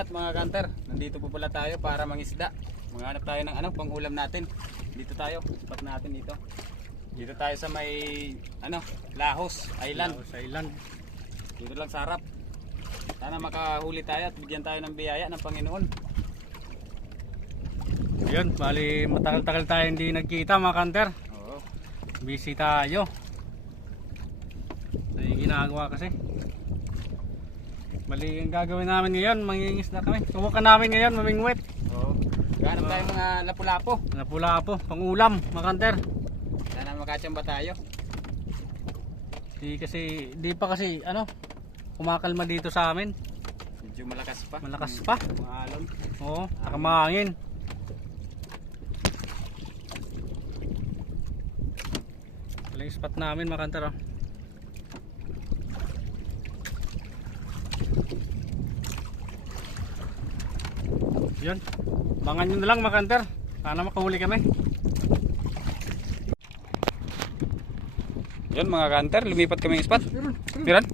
lahat mga kanter, nandito po pala tayo para mangisda. Maghanap tayo ng pang-ulam natin. Dito tayo, spot natin dito. Dito tayo sa may Lahos Island. Lahos Island. Dito lang sa harap. Sana makahuli tayo at bigyan tayo ng biyaya ng Panginoon. Yun, bali matagal-tagal tayo hindi nagkita mga kanter. Oo. Busy tayo. May ginagawa kasi. Bali ang gagawin namin ngayon, mangingisda kami. Subukan namin ngayon mamingwit. Oo. Ganap tayo mga lapu-lapo. Lapu-lapo, pang-ulam mga kanter. Sana makachamba tayo. Di pa kasi kumakalma dito sa amin. Medyo malakas pa. Malakas pa. Mga alon. Oo, nakamahangin. Wala yung spot namin mga kanter. Oh. Yun, bangan nyo na lang mga kanter. Sana makahuli kami. Yun mga kanter, lumipat kami ng spot. Meron?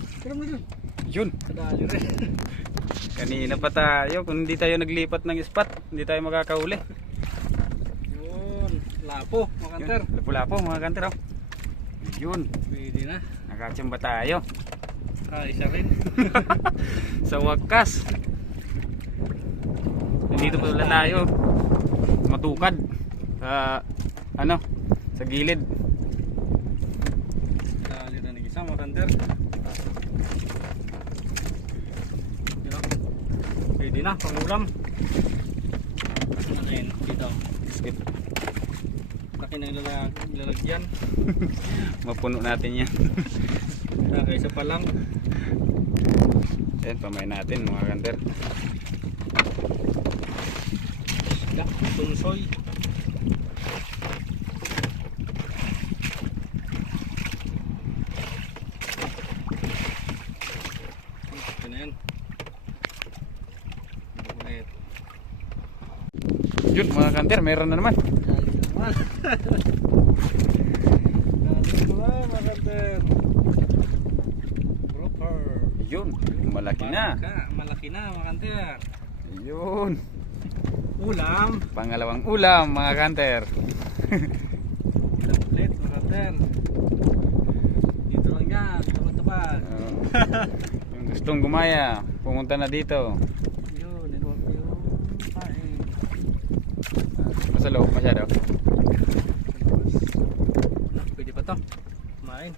Yun. Kanina pa tayo, kung hindi tayo naglipat ng spot, hindi tayo makakahuli. Yun, lapo mga kanter. Lapu-lapo mga kanter. Oh. Yun, Pwede na. nakachamba tayo. Isa rin. Sa wakas. Dito pala tayo. Matukad. Sa sa gilid. Dali na nag-isa mga kanter. Pwede na, pangulam. Ano yun? Dito. Skip. Laki na ilalagyan. Mapuno natin yan. Isa pa lang. Yan, pamay natin mga kanter. Tunsoy. Ito na yan. Ulit. Yun mga kanter, meron na naman. Yun, malaki na. Malaki na mga kanter. Yun. Ulam. Pangalawang ulam mga kanter. Ulit mga kanter. Dito lang yan. Tumatapad. Yung gustong gumaya, pumunta na dito. Yun, yun. Nasa loob masyado. Pwede pa to. Kumain.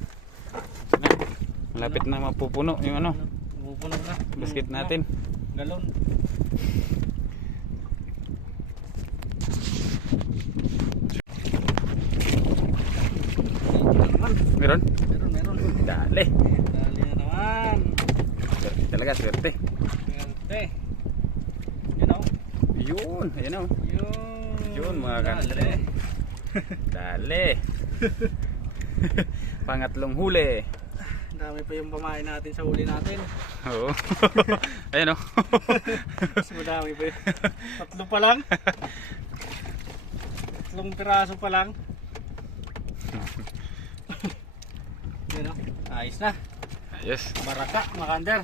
Malapit na mapupuno yung Pupuno na. basket natin. Galon. Meron? Meron. Dali. Dali na naman. Swerte talaga, swerte. Swerte. Yun o. Yun, ayan o. Yun mga kanter. Dali. Dali. Pangatlong huli. Dami pa yung pamain natin sa huli natin. Oo. Ayan o. Mas madami pa yun. Tatlo pa lang. Tatlong piraso pa lang. Yun o. Ayos na. Ayos. Baraka mga kanter.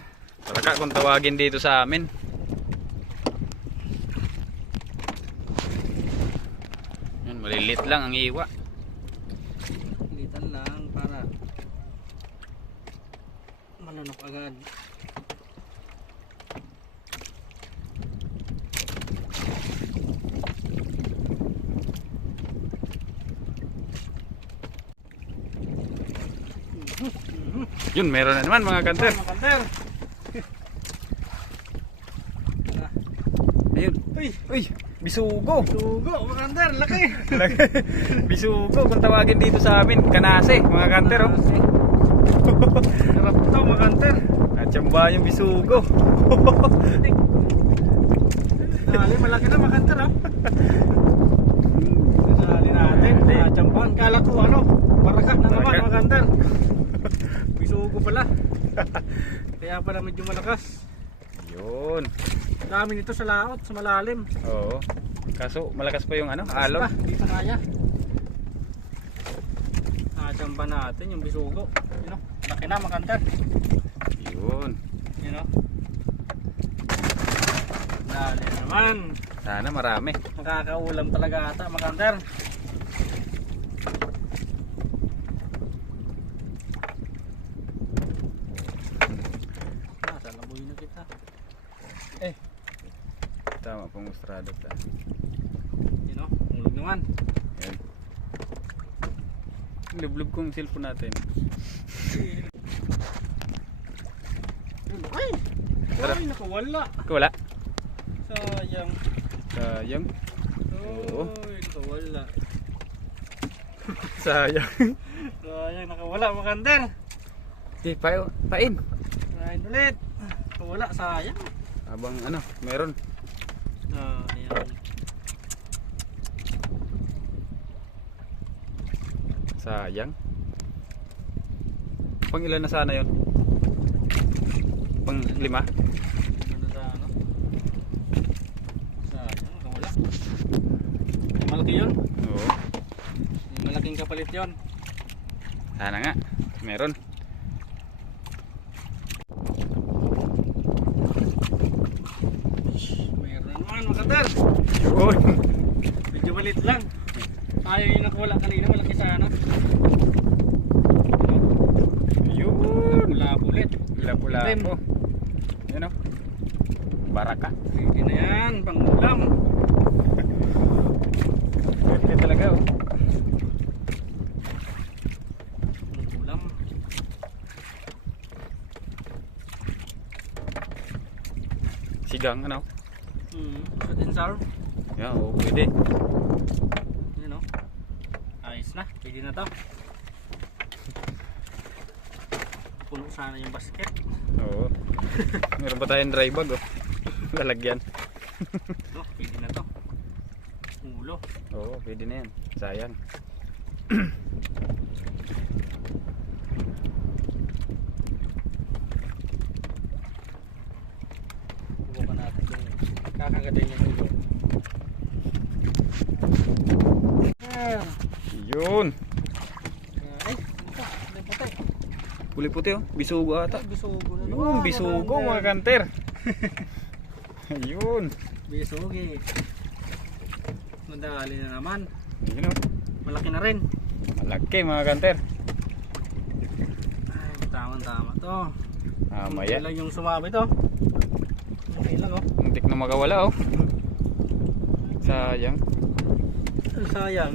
Baraka kung tawagin dito sa amin. Yan, malilit lang ang iwa. Litan lang para malunok agad. Yun, meron na naman mga kanter. Mga kanter. Ayun. Uy, bisugo. Sugo mga kanter, laki. Bisugo kung tawagin dito sa amin. Kanase mga kanter. Oh. Sarap to mga kanter. Natsamba yung bisugo. Dali, malaki na mga kanter ha. Dali natin. Natsambahan. Kala ko baraka na naman Baraka. mga kanter. Bisugo pala. Kaya pala medyo malakas. Yun. Dami nito sa laot, sa malalim. Oo. Kaso malakas pa yung alon. Dito kaya. Natsambahan natin yung bisugo. Yun o. Laki na mga kanter. Yun. Yun o. naman. Sana marami. Makakaulam talaga ata, mga hunter. Nasa laboy na kita. Tama pong estrado ta. Yun o, ulog naman. Yan. Lublub kong cellphone natin. Ay! Sarap. Ay, nakawala. Wala. Sayang. Sayang. Oo. Ay, nakawala. Sayang. Sayang, nakawala, mga hunter. Pain. Kain ulit. Nakawala, sayang. Abang ano, meron. Sayang. Sayang. Pang ilan na sana yon? Pang 5? Ano sa ano? Sayang, nakawala. Malaki yun. Oo. Malaking kapalit yun. Sana nga. Meron. Mayroon naman, mga hunter. Yun. Medyo malit lang. Ayaw yung nakawala kanina, malaki sana. Yun. Labo ulit. Lapu-lapu. Yun o. Baraka. Pwede na yan, pangulam. Pwede talaga o. Pangulam. Sigang ano. Sweet and sour. Yan o, pwede. Yun o. Ayos na, pwede na to. Puno sana yung basket. Oo. Meron pa tayong dry bag o. Lalagyan. No, pwede na to. Ulo. Oo, pwede na yan. Sayang. Bukan natin kung kakagatin yung ulo. Yun. Ay, ito. May patay. Kulay puti o. Bisugo ata. Ay, bisugo na Yun, naman. bisugo mga kanter. Yun. Bisugi. Madali na naman. Yun o. Malaki na rin. Malaki mga kanter. Ay, tama to. Maya. Hindi lang yung sumami to. Okay lang oh. Muntik na makawala o. Sayang. Sayang.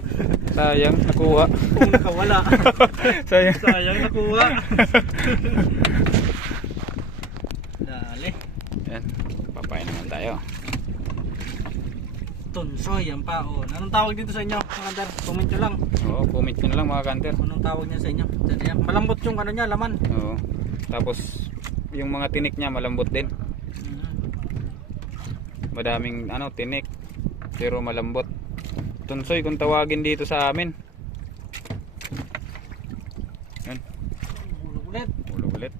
Sayang. Nakuha. Kung nakawala. Sayang. Sayang nakuha. Dali. Yan. Papain naman tayo. Tunsoy ang paon. Anong tawag dito sa inyo? Mga hunter? Comment nyo lang. Oo, comment nyo na lang mga kanter. Anong tawag niya sa inyo? Diyan yan. Malambot yung ano niya, laman. Oo. Tapos yung mga tinik niya malambot din. Madaming ano tinik pero malambot. Tunsoy kung tawagin dito sa amin. Yan. Ulo ulit. Ulo ulit.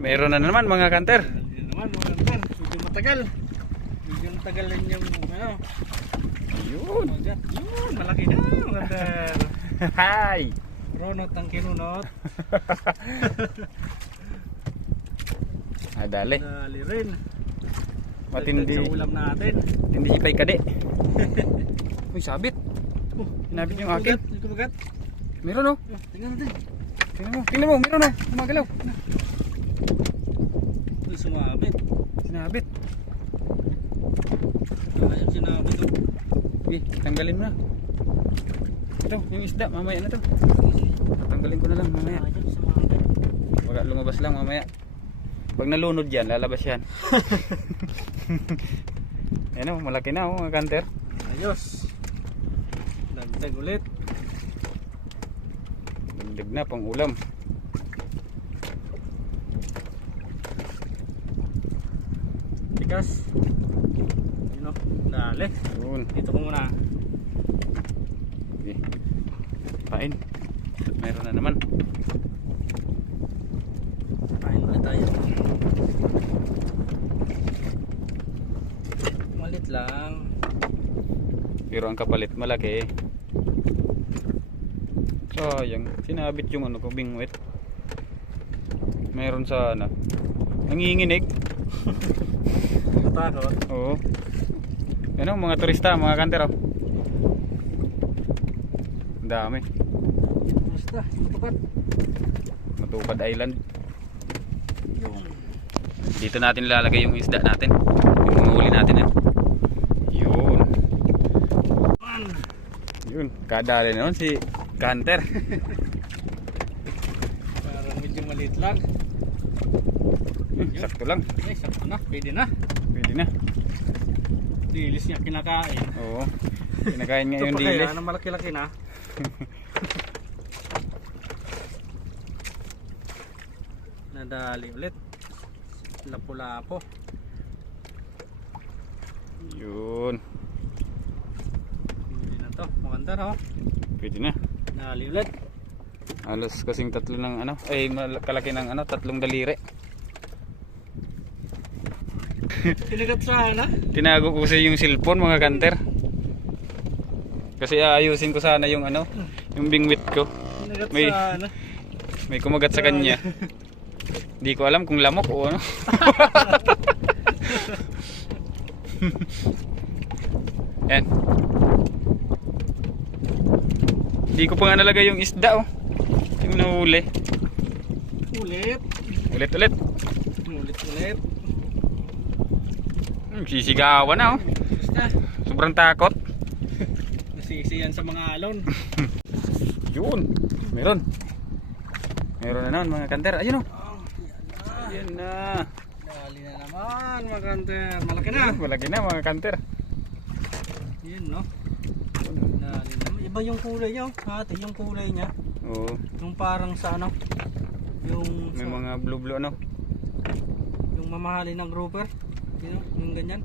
Meron na naman mga kanter. Hindi naman mga hunter. Medyo matagal. Medyo matagal lang yung ano. Ayun. Magat. Yun, malaki na mga hunter. Hi. Ronot ang kinunot. Dali. Dali rin. Matindi. Dagdag sa ulam natin. Hindi ipay kade. Uy, sabit. Hinabit yung akin. Hindi kumagat. Meron oh. Tingnan natin. Tingnan mo, meron oh. Gumagalaw. Uy, sumabit. Sinabit. Ayun, sinabit oh. Uy, tanggalin mo na. Ito, yung isda, mamaya na to. Tanggalin ko na lang mamaya. Ayun, sumabit. Baka lumabas lang mamaya. Pag nalunod yan, lalabas yan. Ayan o, malaki na o mga kanter. Ayos. Dagdag ulit. Dagdag na pang ulam. Tikas. Yun o, dali. Yun. Dito ko muna. Okay. Pain. Meron na naman. Kain ulit tayo. Malit lang. Pero ang kapalit malaki. Sayang. Sinabit yung ano ko, bingwit. Meron sa ano. Nanginginig. Natakot. Oo. Yan o, mga turista, mga kanter oh. Ang dami. Basta, matukat. Matupad Island. Dito natin ilalagay yung isda natin. Yung huli natin yan. Yun. Yun, kadali naman si Kanter. Parang medyo maliit lang. Sakto lang. Ay, sakto na. Pwede na. Pwede na. Dilis niya kinakain. Oo. Kinakain nga Ito yung pa dilis. kaya na malaki-laki na. Nadali ulit. Lapu-lapo. Yun. Pwede na to. Maganda no? Pwede na. Nadali ulit. Halos kasing tatlo ng ano. Ay, kalaki ng ano, tatlong daliri. Sinagat sana. Tinago ko kasi yung cellphone mga kanter. Kasi aayusin ko sana yung ano, yung bingwit ko. Sinagat May- sana. May kumagat sa kanya. Hindi ko alam kung lamok o ano. Yan. Hindi ko pa nga nalagay yung isda oh. Yung nahuli. Ulit. Ulit-ulit. Ulit-ulit. Sisigawan na oh. Basta. Sobrang takot. Nasisi yan sa mga alon. Yun. Meron. Meron na naman mga kanter. Ayun oh. Yan na. Dali na naman mga kanter. Malaki na. Malaki na mga kanter. Yun no. Dali naman. Iba yung kulay niya. Ate yung kulay niya. Oo. Yung parang sa ano. Yung May sa, mga blue ano. yung mamahalin ng grouper. Yun, yung ganyan.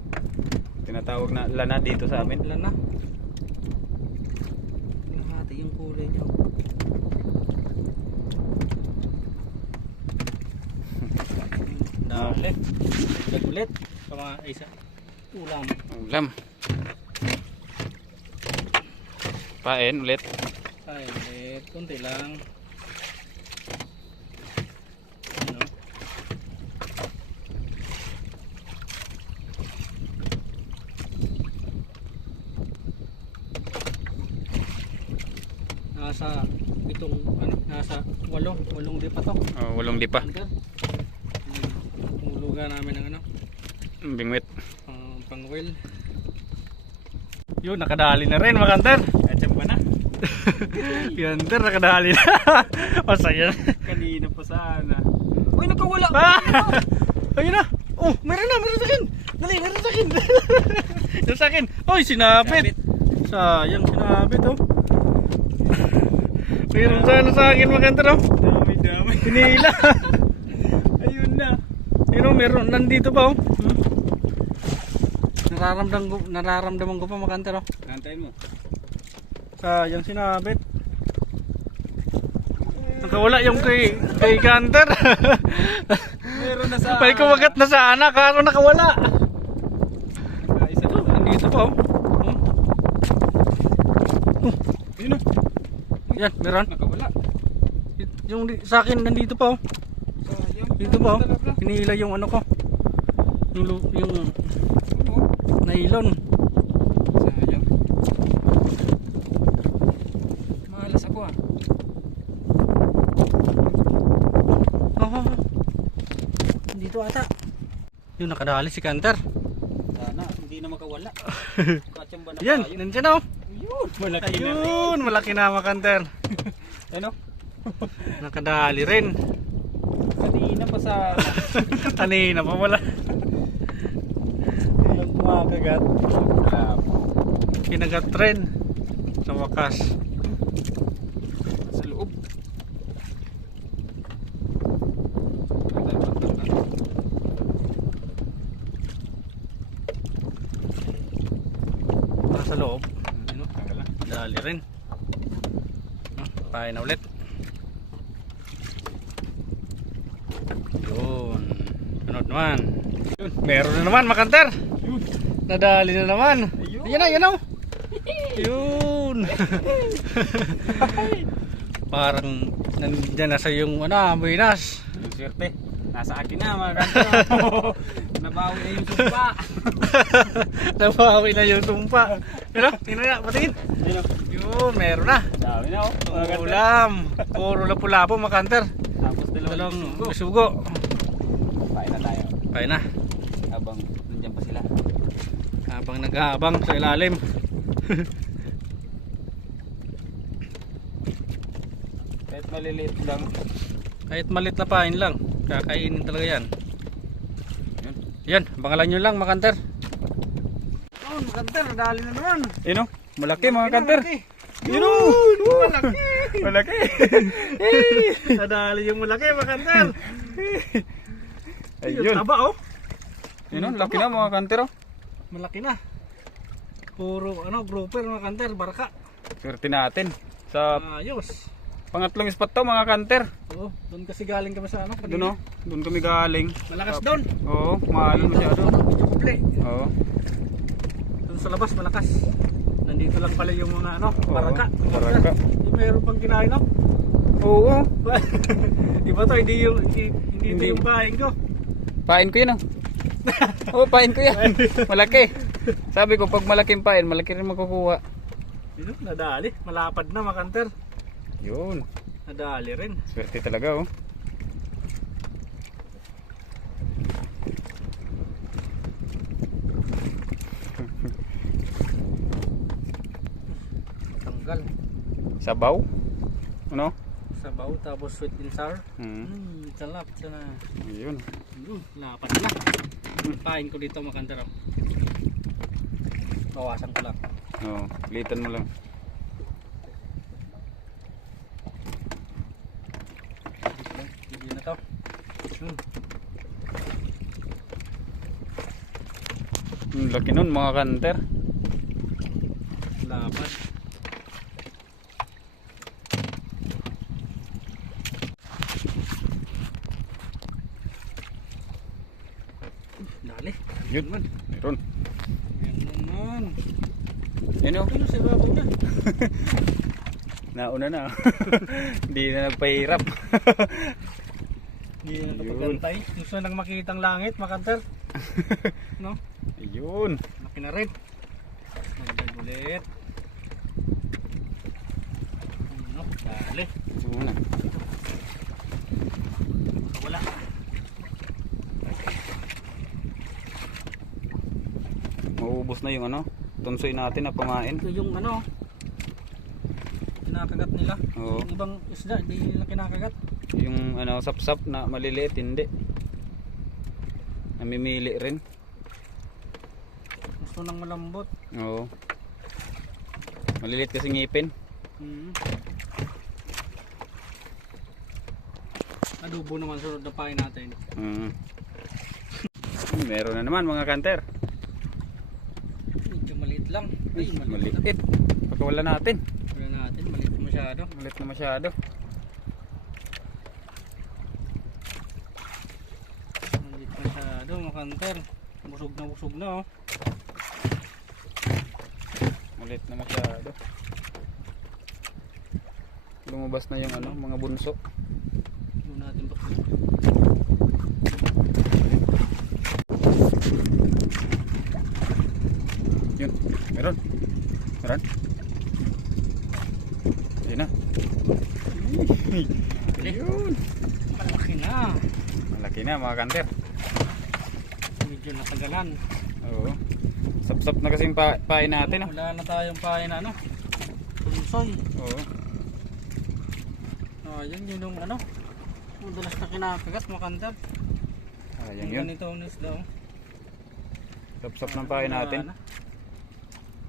Tinatawag na lana dito sa amin. Ilan na? Yung ate yung kulay niya. Dali. Ulit. Kama isa. Ulam. Ulam. Pain ulit. Ay, ulit. Kunti lang. Ano? Nasa itong ano, nasa walong di pa to. Oh, walong lipa. Under. Hulugan namin ng ano, Bingwit. pang-well. Yun, nakadali na rin mga kanter. Atsyam pa na. Kanter, nakadali na. Masaya na. Kanina pa sana. Uy, nakawala. Ayun na. Oh, meron na sa akin. Dali, meron sa akin. Meron sa akin. Uy, sinapit. Sayang, sinapit oh. Meron sana sa akin mga kanter oh. Dami. Pinila. Ayun na. Pero meron nandito pa oh. Nararamdaman ko pa mga kanter oh. Nantayin mo. Sayang sinabit. Nakawala yung kay kanter. Meron na sa... May kumagat na sana kaso nakawala. Isa to. Nandito pa oh. Ayun na. Yan, meron. Nakawala. Yung sa akin nandito pa oh. Sayang. Dito pa oh. Hinihila yung ano ko. Yung nylon. Sayang. Malas ako ah. Oh. Dito ata. Yung nakadali si Kanter. Sana hindi na makawala. Katsamba na Yan, tayo. nandiyan oh. Ayun. Malaki na rin. Ayun, malaki na mga Kanter. Ano? Nakadali rin. Kanina pa sa... Kanina pa wala. Walang kumakagat. Kinagat rin. Sa wakas. Sa loob. Nasa loob. Ano? Dali rin. Pahay na ulit. Yun. Ano naman? Yun. Meron na naman makanter. Nadali na naman. Ayun na, yun o. Yun. Parang nandiyan na sa yung ano, buinas. swerte. Nasa akin na mga kanter. Nabawi na yung sumpa. Nabawi na yung sumpa. Pero, tingnan nga, patingin. Ayun o. Yun, meron na. Dami na o. Mga kanter. Ulam. Puro lapu-lapu mga kanter. Tapos dalawang Dalawang sugo. sugo. Kain na tayo. Kaya na. Habang nandiyan pa sila. Habang nag-aabang sa ilalim. Kahit maliliit lang. Kahit malit na pain lang. Kakainin talaga yan. Yun. Yan, bangalan nyo lang mga kanter. Oh, mga kanter, dali na naman. Yun o. Malaki mga kanter. Yun o. Malaki. Malaki. Nadali yung malaki mga kanter. Yung Ayun. taba oh. Yun o. Laki na mga kanter o. Malaki na. Puro grouper mga kanter, baraka. Swerte natin. Sa Ayos. pangatlong spot to mga kanter. Oo, doon kasi galing kami sa Doon o. Doon kami galing. Malakas doon. Oo. Maalon masyado. Medyo kuple. Oo. Doon sa labas malakas. Nandito lang pala yung mga baraka. Baraka. Hindi meron pang kinain no? Oo. Iba to, hindi ito yung kain ko. Pain ko yun o. Oo, pain ko yan. Malaki. Sabi ko pag malaking pain, malaki rin makukuha. Dito, nadali. Malapad na mga kanter. Yun. Nadali rin. Swerte talaga oh. Tanggal. Sabaw. Ano? Sabaw tapos sweet and sour. Hmm. Salap sana. Yun. Lapad na. Pain ko dito mga kanter. Bawasan ko lang. Oo, litan mo lang. Hindi na to. Laki nun mga kanter. Lapad. Dali. Yun. Meron. Yan naman. Yun oh. Ano sa babaw na? Nauna na. Hindi na nagpahirap. Hindi na napagantay. Gusto nang makitang langit, makanter. No? Ayun. Laki na rin. Nagdag ulit. Ano? Dali. Oo na. Wala. Mauubos na yung ano. Tunsoy natin na pamain. Ito yung kinakagat nila. Oo. Yung ibang isda, hindi nila kinakagat. Yung ano, sapsap na maliliit, hindi. Namimili rin. Gusto nang malambot. Oo. Maliliit kasi ngipin. Adobo naman sunod na pain natin. Meron na naman mga kanter. Medyo maliit lang. Ay, maliit. Maliit. Pagkawala natin. Wala natin, maliit na masyado. Maliit na masyado. Maliit masyado, makanter. Busog na oh. Maliit na masyado. Lumabas na yung ano, mga bunso. Doon natin ba? Yun, meron. Meron. Ayun na. Ayun. Malaki na. Malaki na mga kanter. Medyo natagalan. Oo. Sapsap na kasing pain natin. Wala na tayong pain na tunsoy. Oo. Yun yung madalas na kinakagat makanter. Ayan yun. Ganito ang isda oh. Sapsap ng pain natin.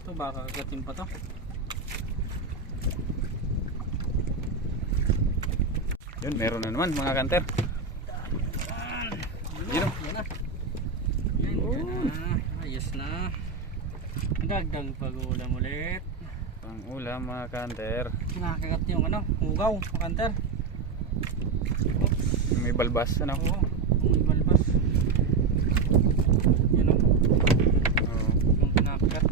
Ito baka kagatin pa to. Yun, meron na naman mga kanter. Yun o. Yan na. Yan na. Ayos na. Dagdag pag-ulam ulit. Pang ulam mga kanter. Kinakagat yung hugaw makanter. Yung may balbas ano. Oo, may balbas. Yun o. Oo. Yung kinakagat.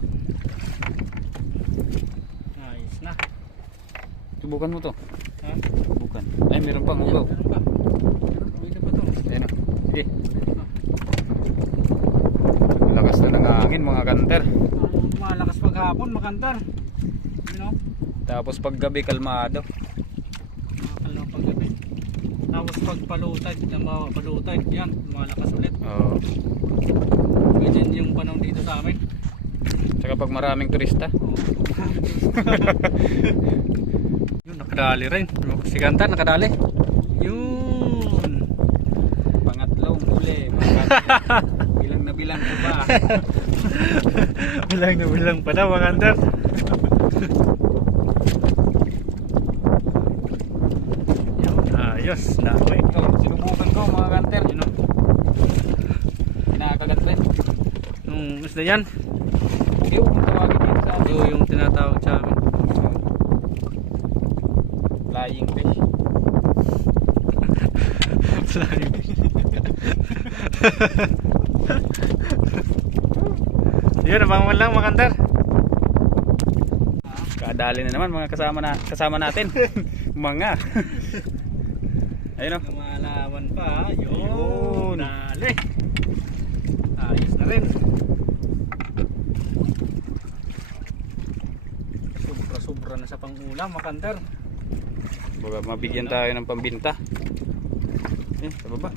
Ayos na. Subukan mo to. Ha? Subukan. Ay, meron pang ugaw. Meron pa. Meron pa. Pwede pa Eh. Lakas na ng hangin mga kanter. Malakas paghapon makantar. You know? Tapos pag gabi kalmado. Makakal na paggabi. Tapos pag palutad, palutad yan, malakas ulit. Oo. Ganyan yung panahon dito sa amin. Tsaka pag maraming turista. Oo. Yun, nakadali rin. Si Kantar nakadali. Yun. Pangatlong huli mga kanter. Bilang na bilang ko pa. Bilang na bilang pa daw mga Kantar. Yun, ayos. Dami. Ito, sinubukan ko mga kanter. Yun o. Kinakagat rin. Yung isda yan. Yung kung tawagin dito sa atin. Ito yung tinatawag sa amin. Flying fish. Yun, abangan lang mga Kantar. Kadali na naman mga kasama natin. Mga. Ayun o. Lumalawan pa. Yun. Yun. Dali. Ayos na rin. Sobra-sobra na sa pangulam mga Kantar. Baga mabigyan tayo ng pambinta. Eh, sa baba.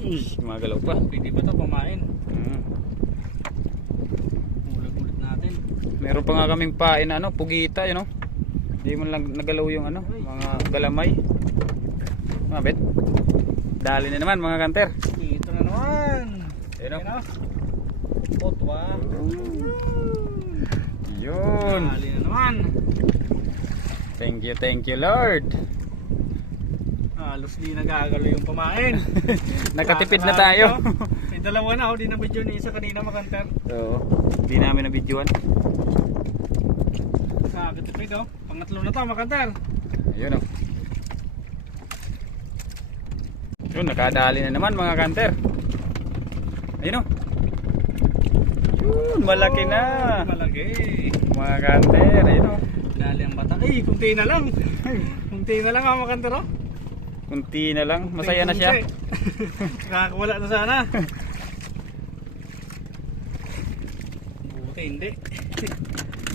Gumagalaw pa. Pwede ba ito pamain? Hmm. Ulit-ulit natin. Meron pa nga kaming pain ano, pugita, yun o. Hindi mo lang nagalaw yung ano, mga galamay. Mabit. Dali na naman mga kanter. Ito na naman. Ayun o. Potwa. Yun. Dali na naman. Thank you Lord. Halos di nagagalo yung pamain. Nakatipid na tayo. May dalawa na ako, di na video ni isa kanina mga Kantar. Oo. Hindi namin na-videoan. Nakakatipid oh. Pangatlo na to mga Kantar. Ayun o. Yun, nakadali na naman mga kanter. Ayun o. Yun, malaki na. Malaki. Mga kanter, ayun o. Dali ang bata. Ay, kunti na lang. Kunti na lang mga Kantar oh. Kunti na lang, masaya na siya. Nakakawala na sana. Buti hindi.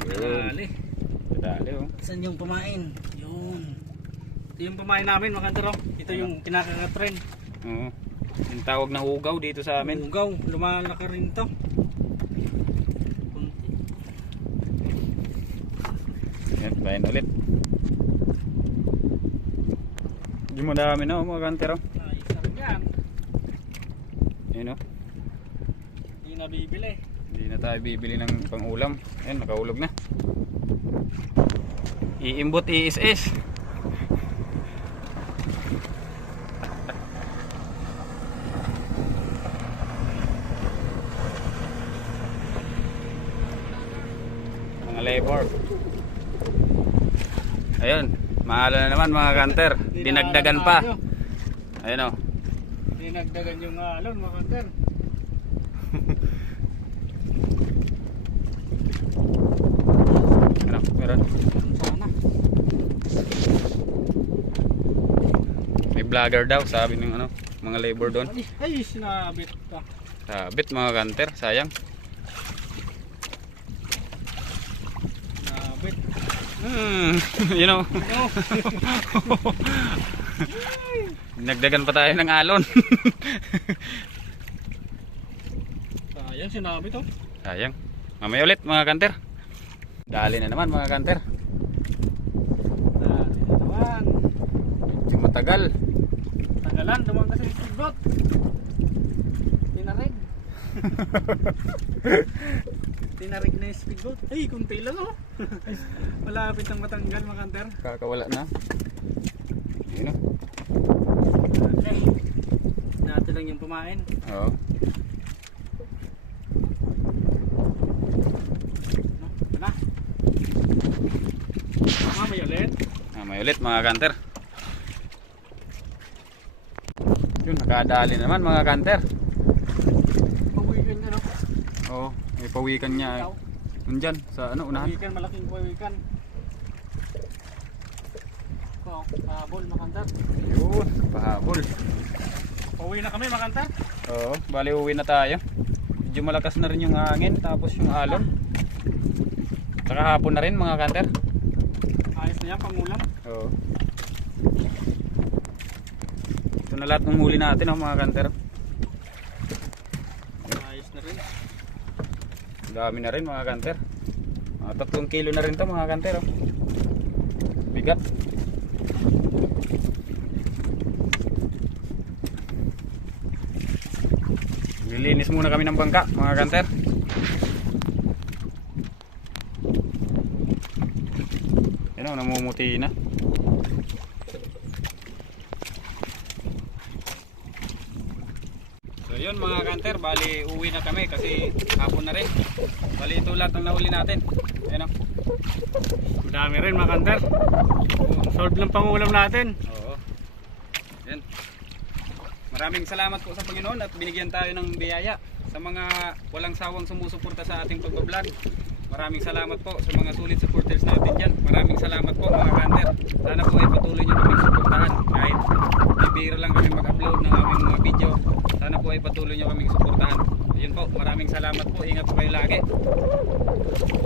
Dali. Dali o. Saan yung pamain? Yun. Ito yung pamain namin mga Kantar oh. Ito yung pinaka-trend. Oo. Yung tawag na ugaw dito sa amin. Ugaw, lumalaki rin to. Yan, bayan ulit. Hindi mo dami na o mga kanter o. Ayos na rin yan. Ayun o. Hindi na bibili. Hindi na tayo bibili ng pang-ulam. Ayun, nakahulog na. Iimbot, iis-is. Mga labor. Ayun, mahalo na naman mga kanter. Dinagdagan pa. Ayun o. Dinagdagan yung alon mga Kantar. Meron. Sana. May vlogger daw, sabi ng ano, mga labor doon. Ay, sinabit pa. Sabit mga kanter, sayang. Sinabit. You know. No. Nagdagan pa tayo ng alon. Sayang, sinabit oh. Sayang. Mamaya ulit mga kanter. Dali na naman mga kanter. Dali na naman. Medyo matagal. Tagalan, naman kasi yung speedboat. Tinarig. Tinarig na yung speedboat. Ay, kunti lang oh. Malapit ang matanggal mga Kantar. Kakawala na. Yun o. Okay. Nato lang yung pumain. Oo. Ito na. Mamaya ulit. Mamaya ulit mga kanter. Yun, nakadali naman mga kanter. Pawikan na no? Oo, may pawikan niya. Nandyan, sa ano, unahan. Pawikan, malaking pawikan. Ito, pahabol mga Kantar. Yun, pahabol. Uwi na kami mga kanter. Oo, bali uwi na tayo. Medyo malakas na rin yung hangin, tapos yung alon. Saka hapon na rin mga kanter. Ayos na yan, pangulam. Oo. Ito na lahat ng huli natin mga kanter. Ayos na rin. Dami na rin mga kanter. 3 kilo na rin to mga kanter. Bigat. Nilinis muna kami ng bangka mga kanter. Yan o, namumuti na. So yun mga kanter, bali uwi na kami kasi hapon na rin. Bali ito lahat ang nahuli natin. Ayan o. Madami rin mga kanter. Solve lang pangulam natin. Oo. Yan. Maraming salamat po sa Panginoon at binigyan tayo ng biyaya sa mga walang sawang sumusuporta sa ating pagbablog. Maraming salamat po sa mga sulit supporters natin dyan. Maraming salamat po mga kanter. Sana po ay patuloy nyo kaming suportahan. Kahit bibira lang kami mag-upload ng aming mga video. Sana po ay patuloy nyo kaming suportahan. Yun po, maraming salamat po. Ingat po kayo lagi.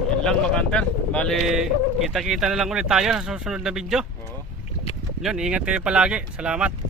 Yan lang mga kanter. Bali, kita-kita na lang ulit tayo sa susunod na video. Oo. Yun, ingat kayo palagi. Salamat.